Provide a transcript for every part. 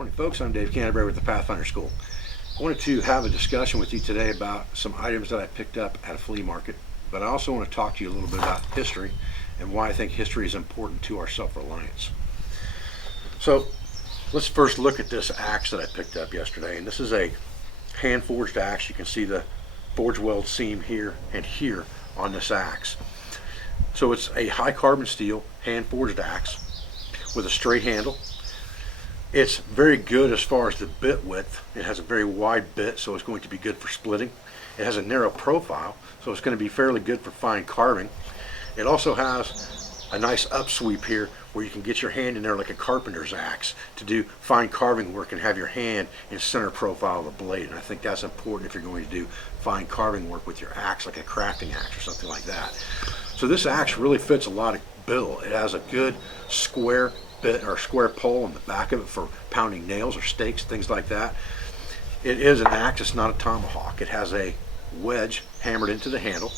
Morning folks, I'm Dave Canterbury with the Pathfinder School. I wanted to have a discussion with you today about some items that I picked up at a flea market, but I also want to talk to you a little bit about history and why I think history is important to our self-reliance. So let's first look at this axe that I picked up yesterday, and this is a hand-forged axe. You can see the forge weld seam here and here on this axe. So it's a high carbon steel hand-forged axe with a straight handle. It's very good as far as the bit width. It has a very wide bit, so it's going to be good for splitting. It has a narrow profile, so it's going to be fairly good for fine carving. It also has a nice upsweep here where you can get your hand in there like a carpenter's axe to do fine carving work and have your hand in center profile of the blade. And I think that's important if you're going to do fine carving work with your axe, like a crafting axe or something like that. So this axe really fits a lot of bill. It has a good square bit or square pole on the back of it for pounding nails or stakes, things like that. It is an axe, it's not a tomahawk. It has a wedge hammered into the handle,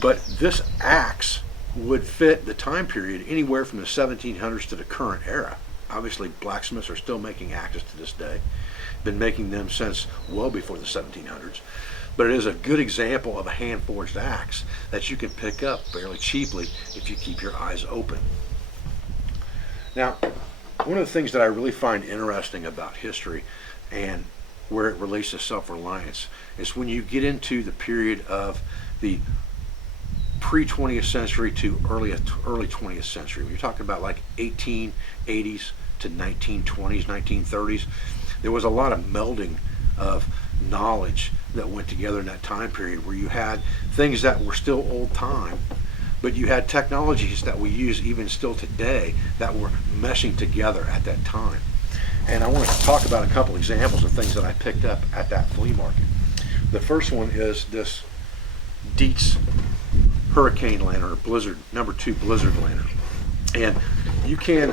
but this axe would fit the time period anywhere from the 1700s to the current era. Obviously blacksmiths are still making axes to this day, been making them since well before the 1700s, but it is a good example of a hand-forged axe that you can pick up fairly cheaply if you keep your eyes open. Now, one of the things that I really find interesting about history and where it relates to self-reliance is when you get into the period of the pre-20th century to early 20th century. When you're talking about like 1880s to 1920s, 1930s, there was a lot of melding of knowledge that went together in that time period where you had things that were still old time, but you had technologies that we use even still today that were meshing together at that time. And I want to talk about a couple examples of things that I picked up at that flea market. The first one is this Dietz Hurricane Lantern, or Blizzard, #2 Blizzard Lantern. And you can,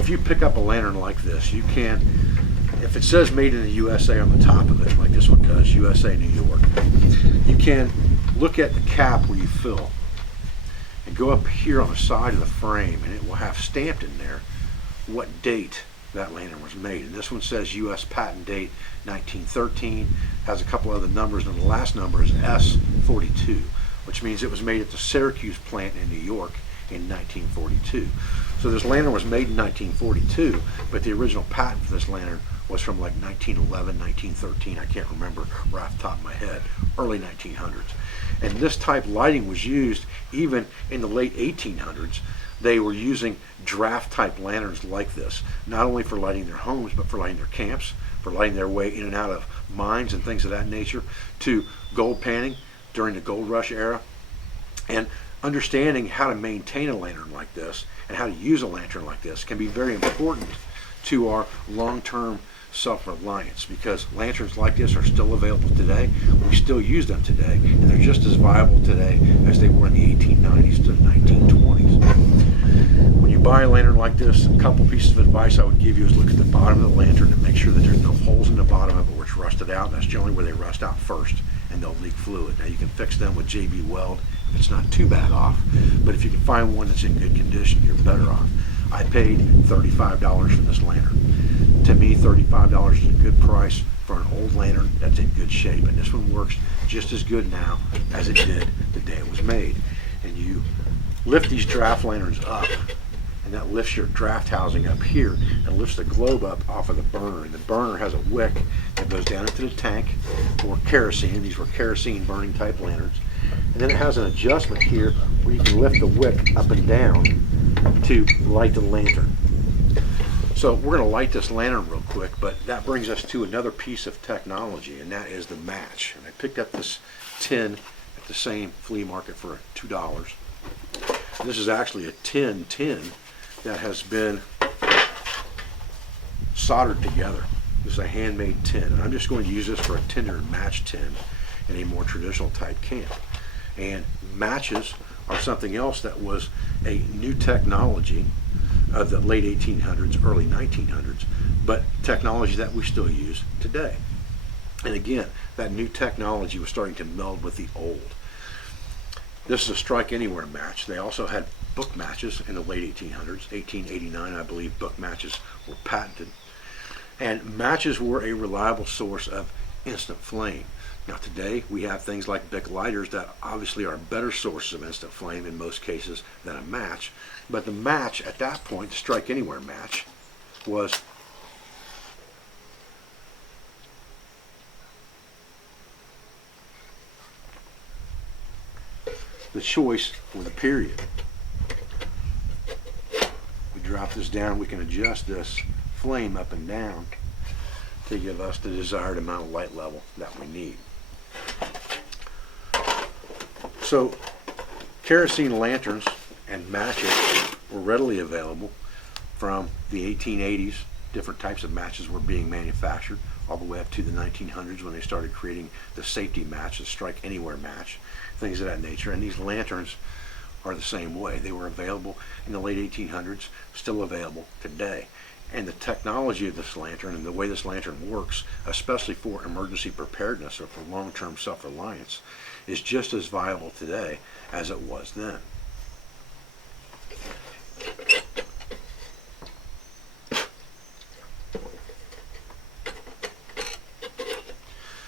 if you pick up a lantern like this, you can, if it says made in the USA on the top of it, like this one does, USA, New York, you can look at the cap where you fill and go up here on the side of the frame, and it will have stamped in there what date that lantern was made. And this one says US patent date 1913, has a couple other numbers, and the last number is S42, which means it was made at the Syracuse plant in New York in 1942. So this lantern was made in 1942, but the original patent for this lantern was from like 1911, 1913, I can't remember right off the top of my head, early 1900s. And this type lighting was used even in the late 1800s. They were using draft type lanterns like this, not only for lighting their homes, but for lighting their camps, for lighting their way in and out of mines and things of that nature, to gold panning during the gold rush era. And understanding how to maintain a lantern like this and how to use a lantern like this can be very important to our long-term self-reliance, because lanterns like this are still available today. We still use them today, and they're just as viable today as they were in the 1890s to the 1920s. When you buy a lantern like this, a couple pieces of advice I would give you is look at the bottom of the lantern and make sure that there's no holes in the bottom of it where it's rusted out. That's generally where they rust out first, and they'll leak fluid. Now you can fix them with JB Weld if it's not too bad off, but if you can find one that's in good condition, you're better off. I paid $35 for this lantern. To me, $35 is a good price for an old lantern that's in good shape, and this one works just as good now as it did the day it was made. And you lift these draft lanterns up, and that lifts your draft housing up here and lifts the globe up off of the burner. And the burner has a wick that goes down into the tank for kerosene. These were kerosene burning type lanterns. And then it has an adjustment here where you can lift the wick up and down to light the lantern. So we're going to light this lantern real quick, but that brings us to another piece of technology, and that is the match. And I picked up this tin at the same flea market for $2. This is actually a tin that has been soldered together. This is a handmade tin, and I'm just going to use this for a tinder and match tin in a more traditional type camp. And matches are something else that was a new technology of the late 1800s, early 1900s, but technology that we still use today. And again, that new technology was starting to meld with the old. This is a strike anywhere match. They also had book matches in the late 1800s. 1889, I believe, book matches were patented. And matches were a reliable source of instant flame. Now today we have things like Bic lighters that obviously are better sources of instant flame in most cases than a match. But the match at that point, the strike anywhere match, was the choice for the period. We drop this down, we can adjust this flame up and down to give us the desired amount of light level that we need. So kerosene lanterns and matches were readily available from the 1880s. Different types of matches were being manufactured all the way up to the 1900s when they started creating the safety match, the strike anywhere match, things of that nature. And these lanterns are the same way. They were available in the late 1800s, still available today. And the technology of this lantern and the way this lantern works, especially for emergency preparedness or for long-term self-reliance, is just as viable today as it was then.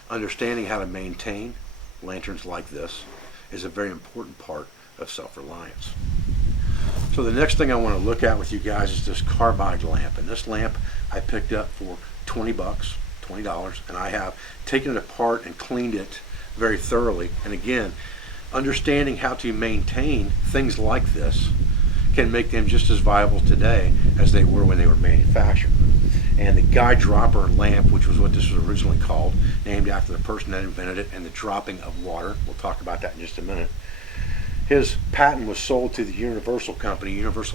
Understanding how to maintain lanterns like this is a very important part of self-reliance. So the next thing I want to look at with you guys is this Carbide lamp. And this lamp I picked up for $20, and I have taken it apart and cleaned it very thoroughly. And again, understanding how to maintain things like this can make them just as viable today as they were when they were manufactured. And the guy dropper lamp, which was what this was originally called, named after the person that invented it, and the dropping of water, we'll talk about that in just a minute. His patent was sold to the Universal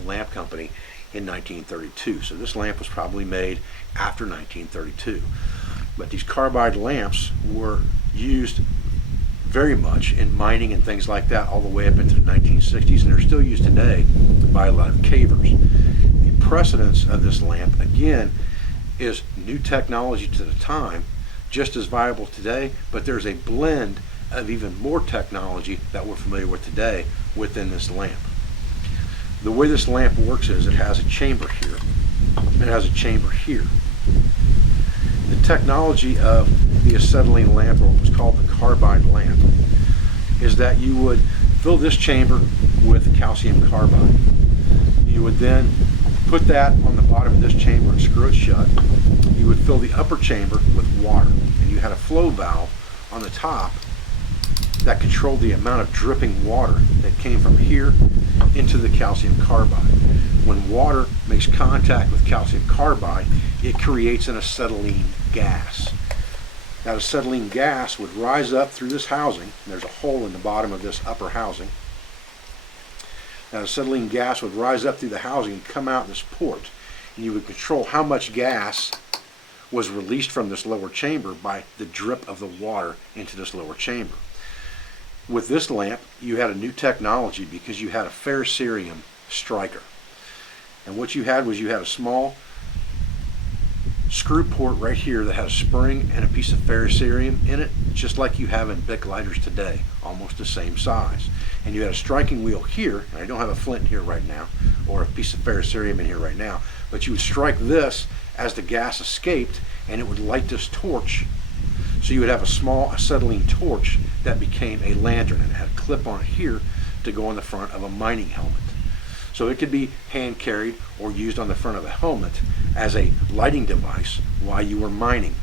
Lamp Company in 1932. So this lamp was probably made after 1932. But these carbide lamps were used very much in mining and things like that all the way up into the 1960s, and they're still used today by a lot of cavers. The precedence of this lamp, again, is new technology to the time, just as viable today, but there's a blend of even more technology that we're familiar with today within this lamp. The way this lamp works is it has a chamber here, it has a chamber here. The technology of the acetylene lamp, or what was called the carbide lamp, is that you would fill this chamber with calcium carbide. You would then put that on the bottom of this chamber and screw it shut. You would fill the upper chamber with water, and you had a flow valve on the top that controlled the amount of dripping water that came from here into the calcium carbide. When water makes contact with calcium carbide, it creates an acetylene gas. That acetylene gas would rise up through this housing. There's a hole in the bottom of this upper housing. That acetylene gas would rise up through the housing and come out this port. And you would control how much gas was released from this lower chamber by the drip of the water into this lower chamber. With this lamp, you had a new technology because you had a ferrocerium striker. And what you had was you had a small screw port right here that had a spring and a piece of ferrocerium in it, just like you have in Bic lighters today, almost the same size. And you had a striking wheel here, and I don't have a flint here right now, or a piece of ferrocerium in here right now, but you would strike this as the gas escaped, and it would light this torch. So you would have a small acetylene torch that became a lantern, and it had a clip on it here to go on the front of a mining helmet. So it could be hand carried or used on the front of a helmet as a lighting device while you were mining.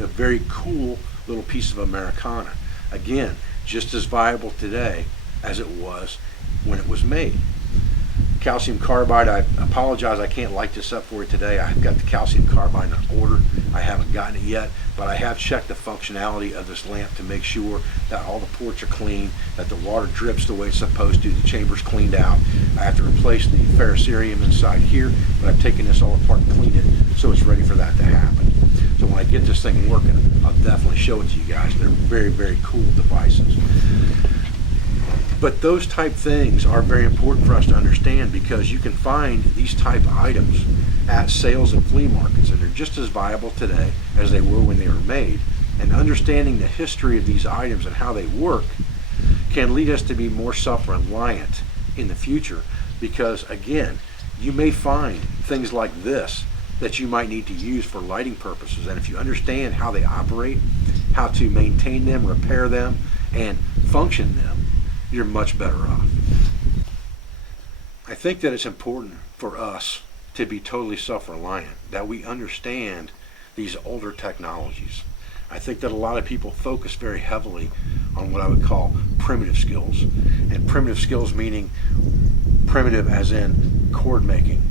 A very cool little piece of Americana. Again, just as viable today as it was when it was made. Calcium carbide, I apologize, I can't light this up for you today. I've got the calcium carbide in order. I haven't gotten it yet, but I have checked the functionality of this lamp to make sure that all the ports are clean, that the water drips the way it's supposed to, the chamber's cleaned out. I have to replace the ferrocerium inside here, but I've taken this all apart and cleaned it, so it's ready for that to happen. So when I get this thing working, I'll definitely show it to you guys. They're very, very cool devices. But those type things are very important for us to understand because you can find these type of items at sales and flea markets, and they're just as viable today as they were when they were made. And understanding the history of these items and how they work can lead us to be more self-reliant in the future because, again, you may find things like this that you might need to use for lighting purposes. And if you understand how they operate, how to maintain them, repair them, and function them, you're much better off. I think that it's important for us to be totally self-reliant, that we understand these older technologies. I think that a lot of people focus very heavily on what I would call primitive skills. And primitive skills meaning primitive as in cord making,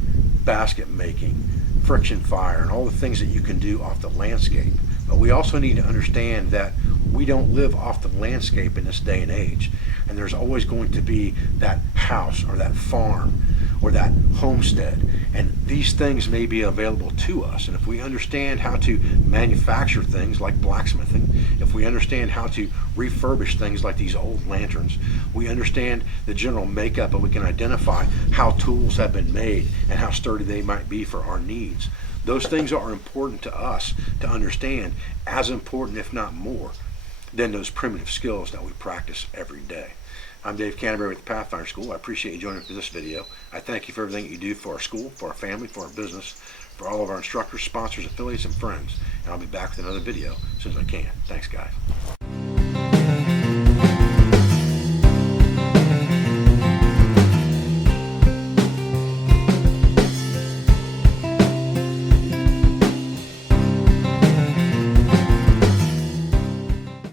basket making, friction fire, and all the things that you can do off the landscape. But we also need to understand that we don't live off the landscape in this day and age. And there's always going to be that house or that farm or that homestead. And these things may be available to us. And if we understand how to manufacture things like blacksmithing, if we understand how to refurbish things like these old lanterns, we understand the general makeup and we can identify how tools have been made and how sturdy they might be for our needs. Those things are important to us to understand, as important if not more than those primitive skills that we practice every day. I'm Dave Canterbury with the Pathfinder School. I appreciate you joining me for this video. I thank you for everything that you do for our school, for our family, for our business, for all of our instructors, sponsors, affiliates, and friends. And I'll be back with another video as soon as I can. Thanks, guys.